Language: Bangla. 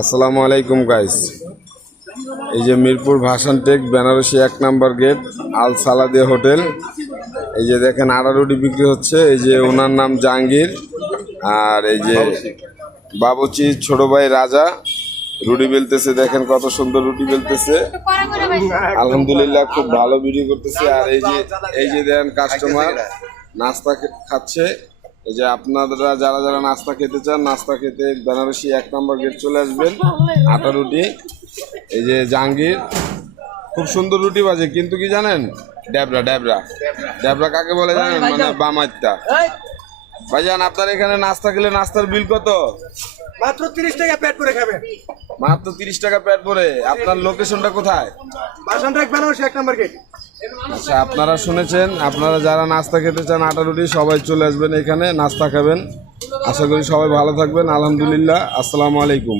আসসালামু আলাইকুম গাইস। এই যে মিরপুর ভাসান টেক বেনারসি 1 নম্বর গেট আল সালাদিয়া হোটেল। এই যে দেখেন আটা রুটি বিক্রি হচ্ছে। এই যে ওনার নাম জাহাঙ্গীর, আর এই যে বাবুচি ছোট ভাই রাজা রুটি বেলতেছে। দেখেন কত সুন্দর রুটি বেলতেছে, আলহামদুলিল্লাহ খুব ভালো ভিডিও করতেছে। আর এই যে দেখেন কাস্টমার নাস্তা খাচ্ছে। এই যে আপনারা যারা যারা নাস্তা খেতে চান, নাস্তা খেতে বেনারসি 1 নম্বর গেট চলে আসবেন। আটা রুটি, এই যে জাহাঙ্গীর খুব সুন্দর রুটি বাজে, কিন্তু কি জানেন, ড্যাবরা ড্যাবরা ড্যাবরা কাকে বলে জানেন? মানে বামাইটা। ভাইজান আপনার এখানে নাস্তা খেলে নাস্তার বিল কত? মাত্র 30 টাকা পেট ভরে খাবেন। মাত্র 30 টাকা পেট ভরে। আপনার লোকেশনটা কোথায়? ভাসান টেক বেনারসি 1 নম্বর গেট। আচ্ছা, আপনারা শুনেছেন, আপনারা যারা নাস্তা খেতে চান আটা রুটি সবাই চলে আসবেন এখানে নাস্তা খাবেন। আশা করি সবাই ভালো থাকবেন। আলহামদুলিল্লাহ, আসসালামু আলাইকুম।